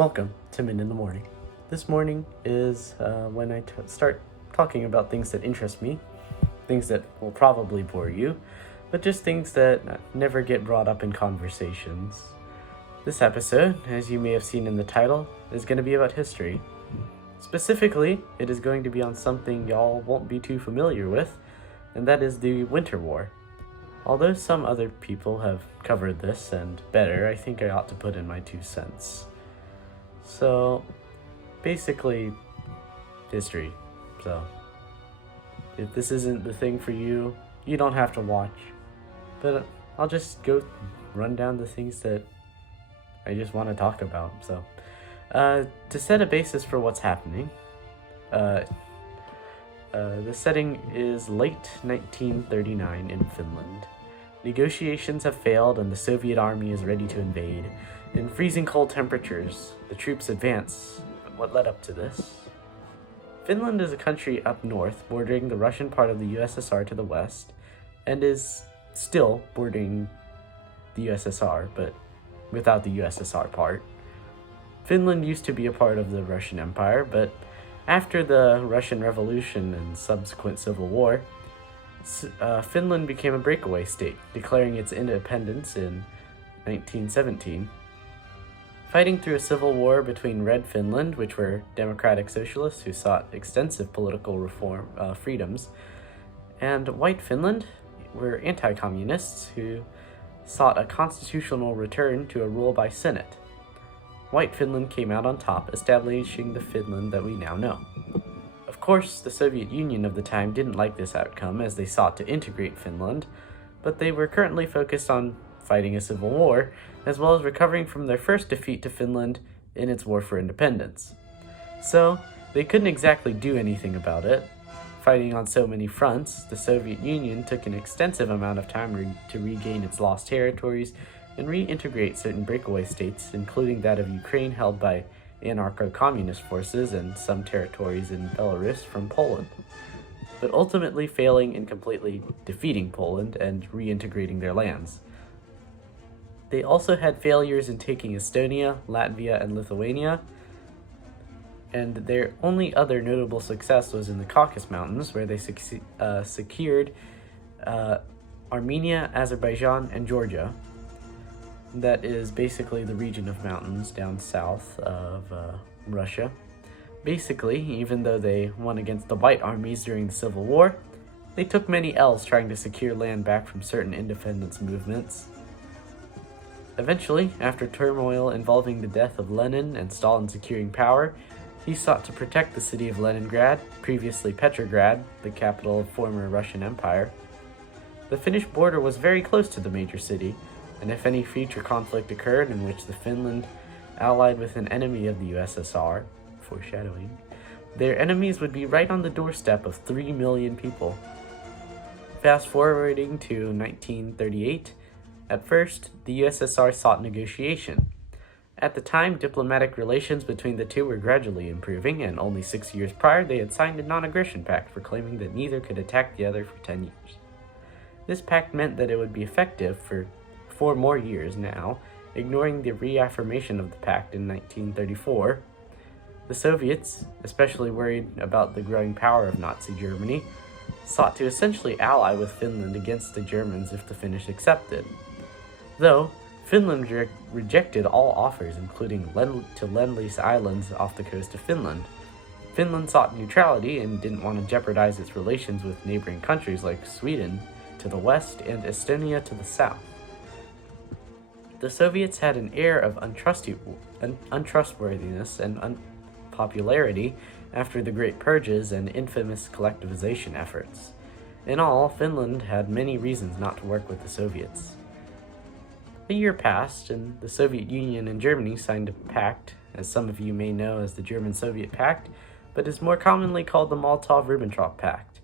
Welcome to Minh in the Morning. This morning is when I start talking about things that interest me, things that will probably bore you, but just things that never get brought up in conversations. This episode, as you may have seen in the title, is going to be about history. Specifically, it is going to be on something y'all won't be too familiar with, and that is the Winter War. Although some other people have covered this and better, I think I ought to put in my 2 cents. So, basically, history. So, if this isn't the thing for you, you don't have to watch. But I'll just run down the things that I just want to talk about. So, to set a basis for what's happening, the setting is late 1939 in Finland. Negotiations have failed and the Soviet army is ready to invade. In freezing cold temperatures, the troops advance. But what led up to this? Finland is a country up north, bordering the Russian part of the USSR to the west, and is still bordering the USSR, but without the USSR part. Finland used to be a part of the Russian Empire, but after the Russian Revolution and subsequent civil war, Finland became a breakaway state, declaring its independence in 1917. Fighting through a civil war between Red Finland, which were democratic socialists who sought extensive political freedoms, and White Finland were anti-communists who sought a constitutional return to a rule by Senate. White Finland came out on top, establishing the Finland that we now know. Of course, the Soviet Union of the time didn't like this outcome as they sought to integrate Finland, but they were currently focused on fighting a civil war, as well as recovering from their first defeat to Finland in its war for independence. So, they couldn't exactly do anything about it. Fighting on so many fronts, the Soviet Union took an extensive amount of time to regain its lost territories and reintegrate certain breakaway states, including that of Ukraine held by anarcho-communist forces and some territories in Belarus from Poland, but ultimately failing in completely defeating Poland and reintegrating their lands. They also had failures in taking Estonia, Latvia, and Lithuania, and their only other notable success was in the Caucasus Mountains, where they secured Armenia, Azerbaijan, and Georgia. That is basically the region of mountains down south of Russia. Basically, even though they won against the White armies during the Civil War, they took many L's trying to secure land back from certain independence movements. Eventually, after turmoil involving the death of Lenin and Stalin securing power, he sought to protect the city of Leningrad, previously Petrograd, the capital of former Russian Empire. The Finnish border was very close to the major city, and if any future conflict occurred in which the Finland allied with an enemy of the USSR, foreshadowing, their enemies would be right on the doorstep of 3 million people. Fast forwarding to 1938, at first, the USSR sought negotiation. At the time, diplomatic relations between the two were gradually improving, and only 6 years prior they had signed a non-aggression pact proclaiming that neither could attack the other for 10 years. This pact meant that it would be effective for 4 more years now, ignoring the reaffirmation of the pact in 1934. The Soviets, especially worried about the growing power of Nazi Germany, sought to essentially ally with Finland against the Germans if the Finnish accepted. Though, Finland rejected all offers, including to Lend-Lease Islands off the coast of Finland. Finland sought neutrality and didn't want to jeopardize its relations with neighboring countries like Sweden to the west and Estonia to the south. The Soviets had an air of untrustworthiness and unpopularity after the Great Purges and infamous collectivization efforts. In all, Finland had many reasons not to work with the Soviets. A year passed, and the Soviet Union and Germany signed a pact, as some of you may know as the German-Soviet Pact, but is more commonly called the Molotov-Ribbentrop Pact.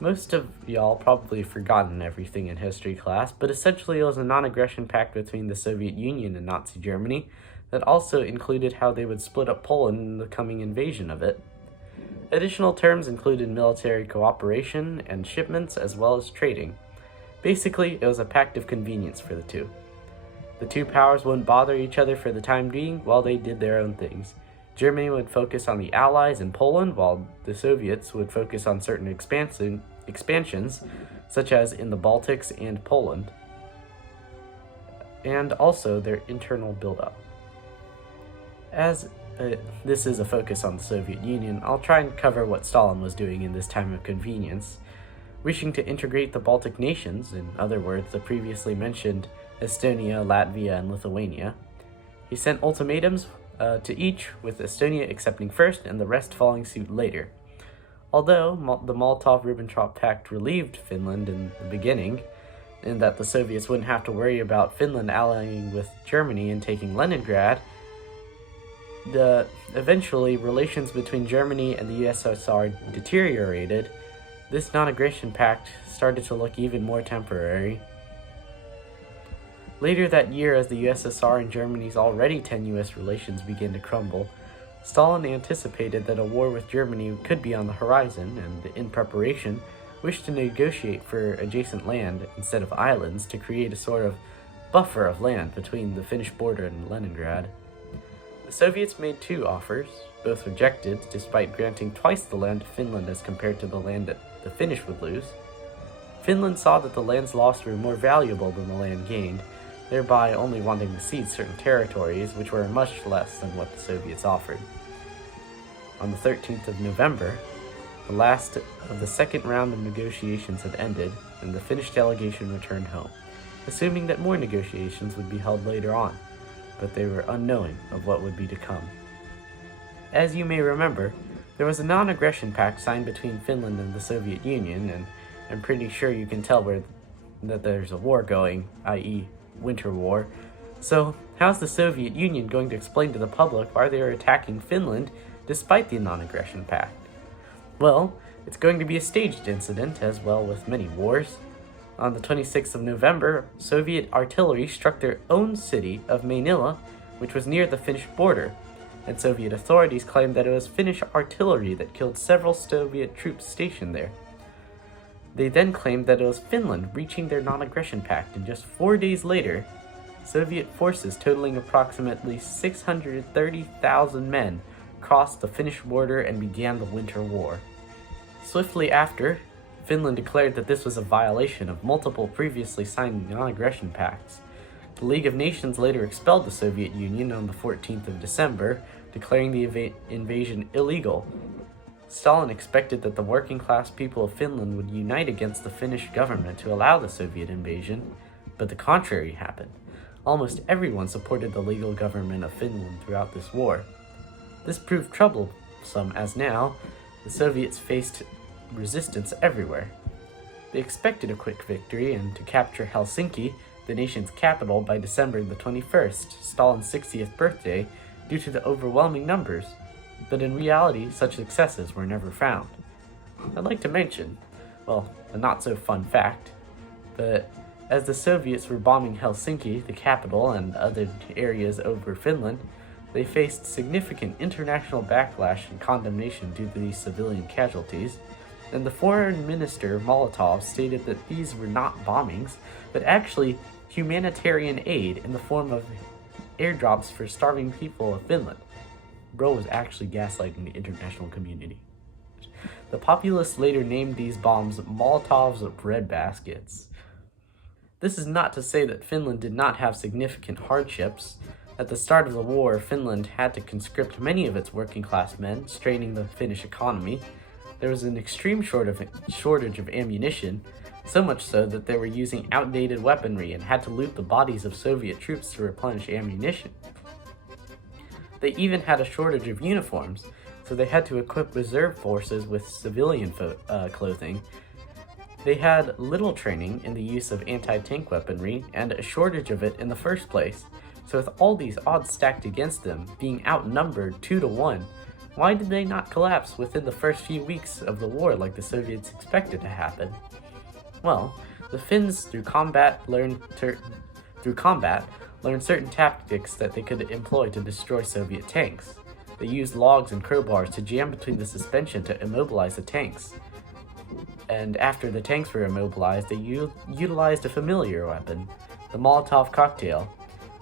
Most of y'all probably forgotten everything in history class, but essentially it was a non-aggression pact between the Soviet Union and Nazi Germany that also included how they would split up Poland in the coming invasion of it. Additional terms included military cooperation and shipments as well as trading. Basically, it was a pact of convenience for the two. The two powers wouldn't bother each other for the time being while they did their own things. Germany would focus on the Allies in Poland, while the Soviets would focus on certain expansions, such as in the Baltics and Poland, and also their internal buildup. As this is a focus on the Soviet Union, I'll try and cover what Stalin was doing in this time of convenience. Wishing to integrate the Baltic nations, in other words, the previously mentioned Estonia, Latvia, and Lithuania, he sent ultimatums to each, with Estonia accepting first and the rest following suit later. Although the Molotov-Ribbentrop Pact relieved Finland in the beginning, in that the Soviets wouldn't have to worry about Finland allying with Germany and taking Leningrad, eventually relations between Germany and the USSR deteriorated. This non-aggression pact started to look even more temporary. Later that year, as the USSR and Germany's already tenuous relations began to crumble, Stalin anticipated that a war with Germany could be on the horizon, and in preparation, wished to negotiate for adjacent land instead of islands to create a sort of buffer of land between the Finnish border and Leningrad. The Soviets made two offers, both rejected, despite granting twice the land to Finland as compared to the land that the Finnish would lose. Finland saw that the lands lost were more valuable than the land gained, thereby only wanting to cede certain territories, which were much less than what the Soviets offered. On the 13th of November, the last of the second round of negotiations had ended, and the Finnish delegation returned home, assuming that more negotiations would be held later on, but they were unknowing of what would be to come. As you may remember, there was a non-aggression pact signed between Finland and the Soviet Union, and I'm pretty sure you can tell that there's a war going, i.e. Winter War. So, how's the Soviet Union going to explain to the public why they are attacking Finland despite the non-aggression pact? Well, it's going to be a staged incident, as well with many wars. On the 26th of November, Soviet artillery struck their own city of Manila, which was near the Finnish border, and Soviet authorities claimed that it was Finnish artillery that killed several Soviet troops stationed there. They then claimed that it was Finland breaching their non-aggression pact, and just 4 days later, Soviet forces totaling approximately 630,000 men crossed the Finnish border and began the Winter War. Swiftly after, Finland declared that this was a violation of multiple previously signed non-aggression pacts. The League of Nations later expelled the Soviet Union on the 14th of December, declaring the invasion illegal. Stalin expected that the working-class people of Finland would unite against the Finnish government to allow the Soviet invasion, but the contrary happened. Almost everyone supported the legal government of Finland throughout this war. This proved troublesome, as now, the Soviets faced resistance everywhere. They expected a quick victory and to capture Helsinki, the nation's capital, by December the 21st, Stalin's 60th birthday, due to the overwhelming numbers, but in reality, such successes were never found. I'd like to mention, well, a not-so-fun fact, but as the Soviets were bombing Helsinki, the capital, and other areas over Finland, they faced significant international backlash and condemnation due to these civilian casualties, and the foreign minister, Molotov, stated that these were not bombings, but actually humanitarian aid in the form of airdrops for starving people of Finland. Bro was actually gaslighting the international community. The populace later named these bombs Molotov's breadbaskets. This is not to say that Finland did not have significant hardships. At the start of the war, Finland had to conscript many of its working-class men, straining the Finnish economy. There was an extreme shortage of ammunition, so much so that they were using outdated weaponry and had to loot the bodies of Soviet troops to replenish ammunition. They even had a shortage of uniforms, so they had to equip reserve forces with civilian clothing. They had little training in the use of anti-tank weaponry and a shortage of it in the first place. So with all these odds stacked against them, being outnumbered 2-1, why did they not collapse within the first few weeks of the war like the Soviets expected to happen? Well, the Finns, through combat, learned certain tactics that they could employ to destroy Soviet tanks. They used logs and crowbars to jam between the suspension to immobilize the tanks. And after the tanks were immobilized, they utilized a familiar weapon, the Molotov cocktail.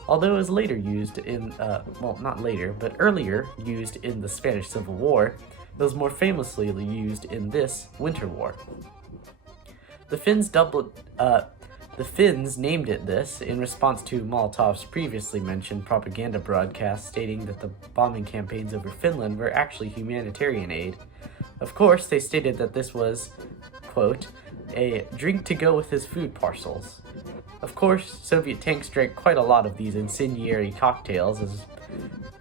although it was later used in, not later, but earlier used in the Spanish Civil War. It was more famously used in this Winter War. The Finns named it this in response to Molotov's previously mentioned propaganda broadcast stating that the bombing campaigns over Finland were actually humanitarian aid. Of course, they stated that this was, quote, a drink to go with his food parcels. Of course, Soviet tanks drank quite a lot of these incendiary cocktails, as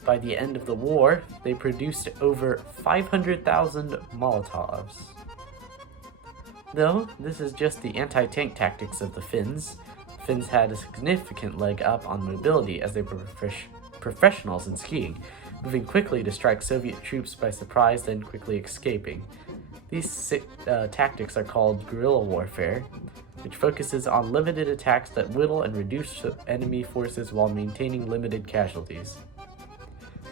by the end of the war, they produced over 500,000 Molotovs. Though this is just the anti-tank tactics of the Finns, the Finns had a significant leg up on mobility as they were professionals in skiing, moving quickly to strike Soviet troops by surprise, then quickly escaping. These tactics are called guerrilla warfare, which focuses on limited attacks that whittle and reduce enemy forces while maintaining limited casualties.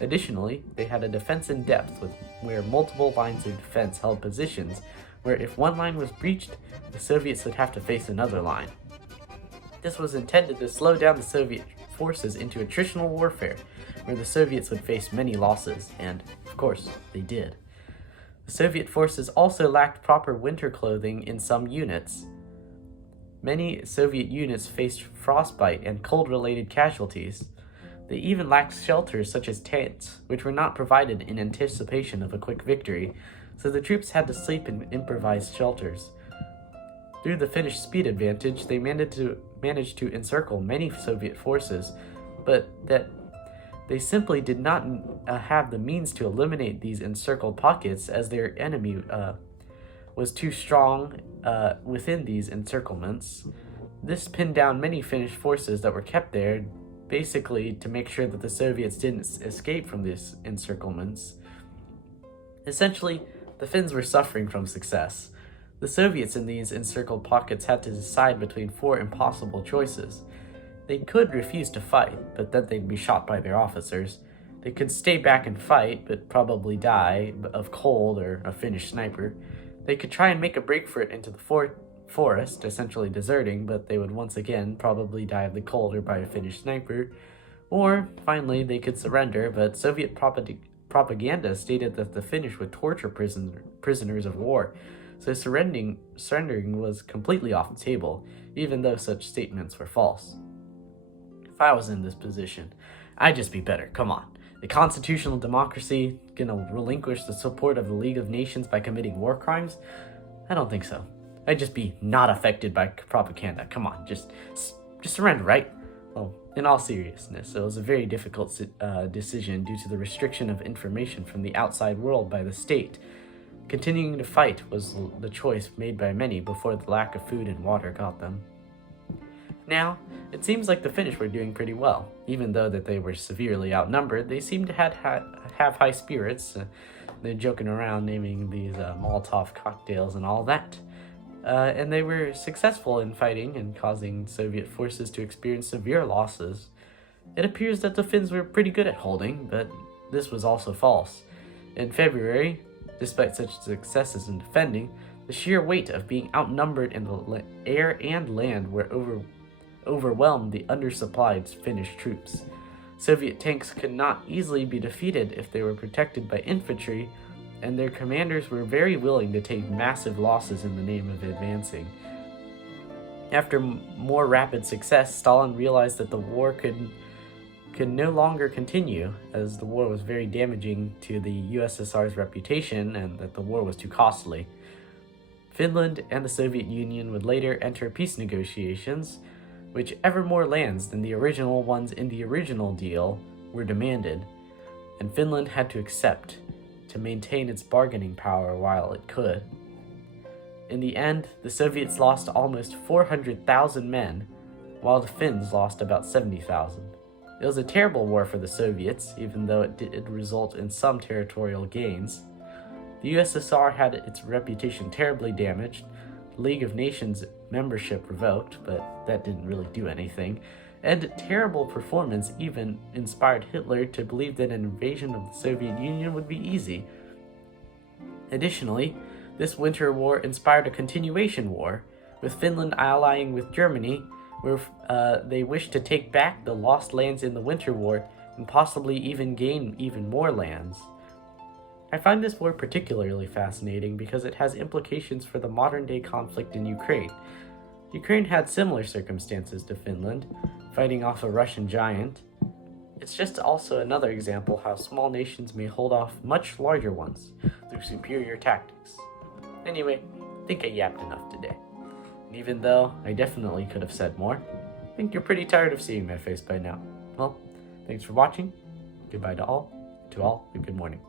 Additionally, they had a defense in depth where multiple lines of defense held positions where if one line was breached, the Soviets would have to face another line. This was intended to slow down the Soviet forces into attritional warfare, where the Soviets would face many losses, and, of course, they did. The Soviet forces also lacked proper winter clothing in some units. Many Soviet units faced frostbite and cold-related casualties. They even lacked shelters such as tents, which were not provided in anticipation of a quick victory, so the troops had to sleep in improvised shelters. Through the Finnish speed advantage, they managed to encircle many Soviet forces, but that they simply did not have the means to eliminate these encircled pockets, as their enemy was too strong within these encirclements. This pinned down many Finnish forces that were kept there, basically to make sure that the Soviets didn't escape from these encirclements. Essentially, the Finns were suffering from success. The Soviets in these encircled pockets had to decide between 4 impossible choices. They could refuse to fight, but then they'd be shot by their officers. They could stay back and fight, but probably die of cold or a Finnish sniper. They could try and make a break for it into the forest, essentially deserting, but they would once again probably die of the cold or by a Finnish sniper. Or, finally, they could surrender, but Soviet propaganda stated that the Finnish would torture prisoners of war, so surrendering was completely off the table, even though such statements were false. If I was in this position, I'd just be better, come on. The constitutional democracy gonna relinquish the support of the League of Nations by committing war crimes? I don't think so. I'd just be not affected by propaganda, come on, just surrender, right? Well, in all seriousness, it was a very difficult decision due to the restriction of information from the outside world by the state. Continuing to fight was the choice made by many before the lack of food and water got them. Now, it seems like the Finnish were doing pretty well. Even though that they were severely outnumbered, they seemed to have high spirits. They're joking around naming these Molotov cocktails and all that. And they were successful in fighting and causing Soviet forces to experience severe losses. It appears that the Finns were pretty good at holding, but this was also false. In February, despite such successes in defending, the sheer weight of being outnumbered in the air and land overwhelmed the undersupplied Finnish troops. Soviet tanks could not easily be defeated if they were protected by infantry, and their commanders were very willing to take massive losses in the name of advancing. After more rapid success, Stalin realized that the war could no longer continue, as the war was very damaging to the USSR's reputation and that the war was too costly. Finland and the Soviet Union would later enter peace negotiations, which ever more lands than the original ones in the original deal were demanded, and Finland had to accept to maintain its bargaining power while it could. In the end, the Soviets lost almost 400,000 men, while the Finns lost about 70,000. It was a terrible war for the Soviets, even though it did result in some territorial gains. The USSR had its reputation terribly damaged, the League of Nations membership revoked, but that didn't really do anything, and terrible performance even inspired Hitler to believe that an invasion of the Soviet Union would be easy. Additionally, this winter war inspired a continuation war, with Finland allying with Germany, where they wish to take back the lost lands in the Winter War and possibly even gain even more lands. I find this war particularly fascinating because it has implications for the modern-day conflict in Ukraine. Ukraine had similar circumstances to Finland, fighting off a Russian giant. It's just also another example how small nations may hold off much larger ones through superior tactics. Anyway, I think I yapped enough today. And even though I definitely could have said more, I think you're pretty tired of seeing my face by now. Well, thanks for watching. Goodbye to all, a good morning.